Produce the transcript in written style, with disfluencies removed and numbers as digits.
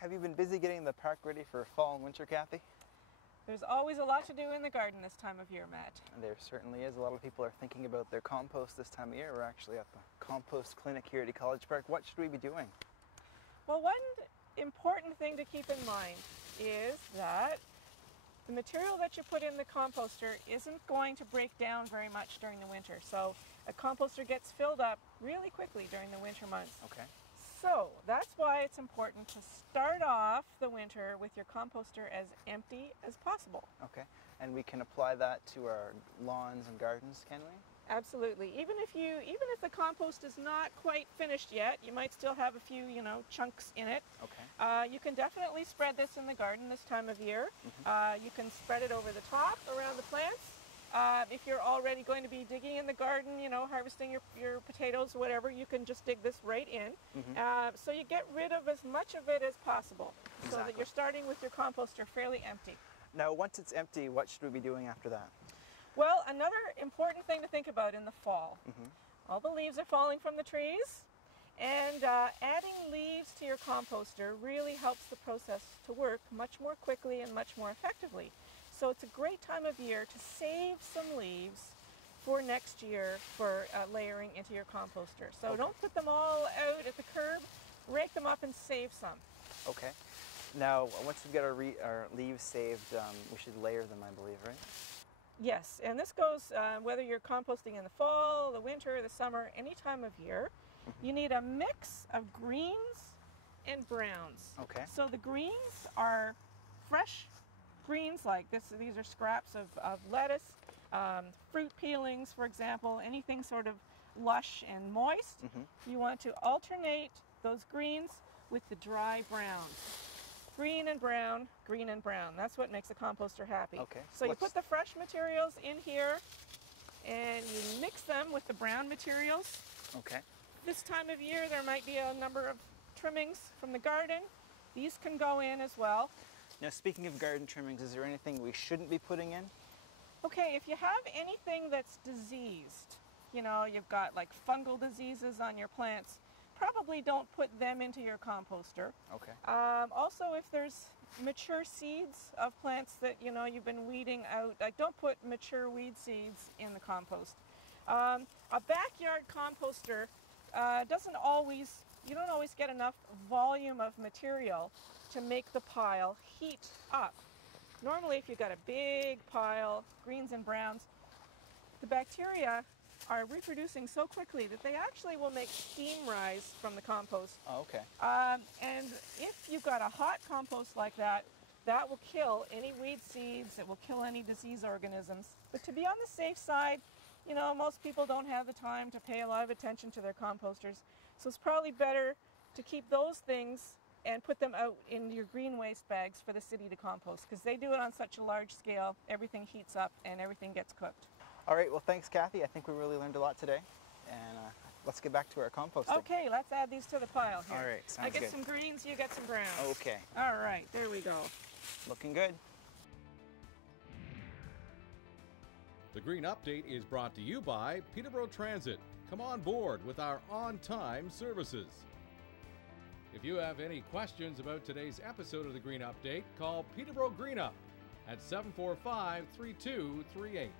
Have you been busy getting the park ready for fall and winter, Kathy? There's always a lot to do in the garden this time of year, Matt. And there certainly is. A lot of people are thinking about their compost this time of year. We're actually at the Compost Clinic here at College Park. What should we be doing? Well, one important thing to keep in mind is that the material that you put in the composter isn't going to break down very much during the winter. So a composter gets filled up really quickly during the winter months. Okay. So that's why it's important to start off the winter with your composter as empty as possible. Okay. And we can apply that to our lawns and gardens, can we? Absolutely. Even if the compost is not quite finished yet, you might still have a few, chunks in it. Okay. You can definitely spread this in the garden this time of year. You can spread it over the top around the plants. If you're already going to be digging in the garden, harvesting your potatoes or whatever, you can just dig this right in. So you get rid of as much of it as possible, so that you're starting with your composter fairly empty. Now, once it's empty, what should we be doing after that? Well, another important thing to think about in the fall, all the leaves are falling from the trees, and adding leaves to your composter really helps the process to work much more quickly and much more effectively. So it's a great time of year to save some leaves for next year for layering into your composter. So don't put them all out at the curb, rake them up and save some. Okay. Now, once we've got our leaves saved, we should layer them, I believe, right? Yes, and this goes whether you're composting in the fall, the winter, the summer, any time of year. You need a mix of greens and browns. Okay. So the greens are fresh greens like this. These are scraps of lettuce, fruit peelings, for example, anything sort of lush and moist. You want to alternate those greens with the dry browns. Green and brown, green and brown. That's what makes a composter happy. Okay. So you put the fresh materials in here and you mix them with the brown materials. Okay. This time of year there might be a number of trimmings from the garden. These can go in as well. Now, speaking of garden trimmings, is there anything we shouldn't be putting in? Okay, if you have anything that's diseased, you've got like fungal diseases on your plants, probably don't put them into your composter. Okay. Also, if there's mature seeds of plants that you've been weeding out, like don't put mature weed seeds in the compost. A backyard composter you don't always get enough volume of material to make the pile heat up. Normally, if you've got a big pile, greens and browns, the bacteria are reproducing so quickly that they actually will make steam rise from the compost. Oh, okay. And if you've got a hot compost like that, that will kill any weed seeds, it will kill any disease organisms. But to be on the safe side, most people don't have the time to pay a lot of attention to their composters. So it's probably better to keep those things and put them out in your green waste bags for the city to compost, because they do it on such a large scale, everything heats up and everything gets cooked. All right, well, thanks, Kathy. I think we really learned a lot today. And let's get back to our composting. Okay, let's add these to the pile here. All right, sounds good. I get some greens, you get some browns. Okay. All right, there we go. Looking good. The Green Update is brought to you by Peterborough Transit. Come on board with our on-time services. If you have any questions about today's episode of the Green Update, call Peterborough Green Up at 745-3238.